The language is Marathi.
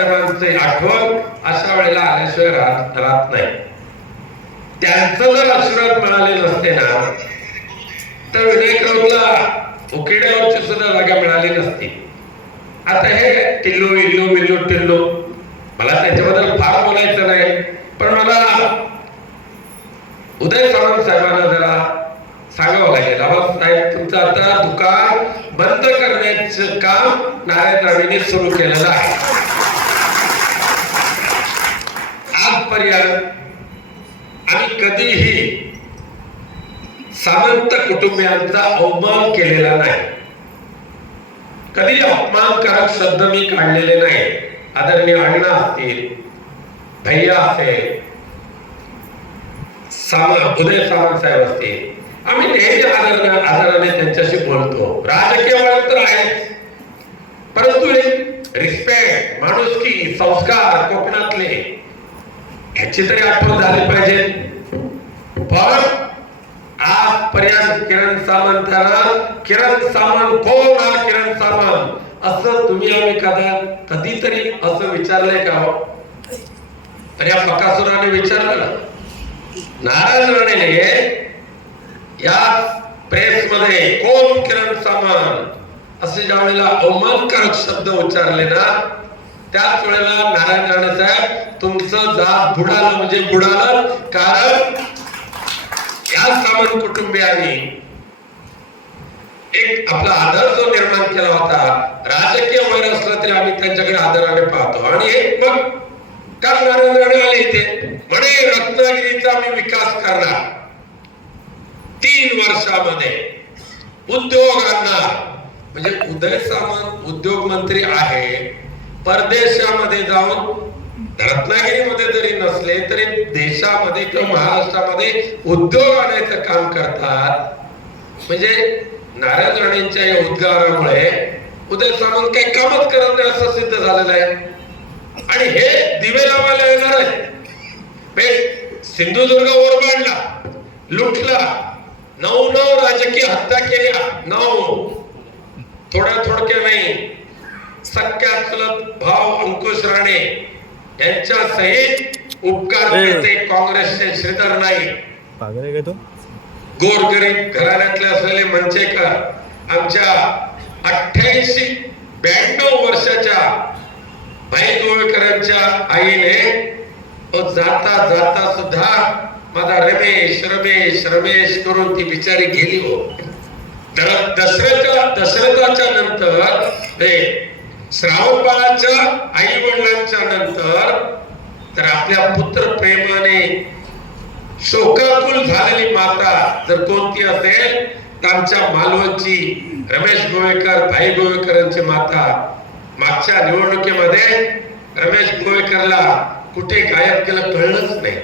साहेबांचे आठवण अशा वेळेला आल्याशिवाय राहत राहत नाही. त्यांचं जर आशीर्वाद मिळाले नसते ना तर विनायक उकेड्यावरची सुद्धा जागा मिळाली नसती. आता हे टिल्लो इल्लो बिल्लो टिल्लो मला त्याच्याबद्दल फार बोलायचं नाही पण मला उदय सामंत साहेबांना जरा सांगावं लागेल. आवाज साहेब तुमचं आता दुकान बंद करण्याचं काम नारायण राणेंनी सुरू केलेलं आहे. आजपर्यंत आम्ही कधीही सामंत कुटुंबियांचा अवमान केलेला नाही. कधी अपमानकारक शब्द मी काढलेले नाही. आदरणीय अण्णा असतील भैया असेल सामंत उदय सामंत साहेब असतील आम्ही नेहमी आदर आदराने त्यांच्याशी बोलतो. राजकीय वळण तर आहे परंतु एक रिस्पेक्ट माणुसकी संस्कार कोकणातले ह्याची तरी आठवण झाली पाहिजे. पण आजपर्यंत किरण सामंतांना किरण सामंत कोण हा किरण सामंत? असं तुम्ही आम्ही कदा कधीतरी असं विचारलंय का हो? तर या बकासुराने विचारलं. नारायण राणे या प्रेस मध्ये कोण किरण सामंत? असे ज्या वेळेला अवमानकारक शब्द उच्चारले ना त्याच वेळेला नारायण राणे साहेब तुमचं जात बुडालं म्हणजे बुडालं कारण या सामंत कुटुंबियांनी एक आपला आदर जो निर्माण केला होता राजकीय वैर असला तरी आम्ही त्यांच्याकडे आदराने पाहतो. आणि एक मग काल नारायण राणे आले इथे. म्हणे रत्नागिरीचा आम्ही विकास करणार. तीन वर्षामध्ये उद्योगांना म्हणजे उदय सामंत उद्योग मंत्री आहे. परदेशामध्ये जाऊन रत्नागिरीमध्ये जरी नसले तरी देशामध्ये किंवा महाराष्ट्रामध्ये उद्योग आणायचं काम करतात. म्हणजे नारायण राणेंच्या या उद्गारामुळे उदय सामंत काही कामच करत नाही असं सिद्ध झालेलं आहे. आणि हे दिवे लावायला येणार आहे. सिंधुदुर्ग ओरबाडला लुटला नऊ नऊ राजकीय हत्या केल्या. नऊ. थोड्या थोडक्या नाही. सख्या चुलत भाव अंकुश राणे यांच्या सहित उपकार. करते काँग्रेसचे श्रीधर नाईक. गोरगरीब घराण्यातले असलेले मंचेकर आमच्या अठ्ठ्याऐंशी ब्याण्णव वर्षाच्या भाई गोवेकरांच्या आईने जाता जाता सुद्धा माझा रमेश रमेश रमेश करून ती बिचारी गेली हो. द- दसऱ्याच्या दशरथाच्या नंतर हे आई वडिलांच्या नंतर तर आपल्या पुत्र प्रेमाने शोकाकुल झालेली माता जर कोणती असेल तर आमच्या मालवणची रमेश गोवेकर भाई गोवेकरांची माता. मागच्या निवडणुकीमध्ये रमेश गोवेकरला कुठे गायब केलं कळलंच नाही.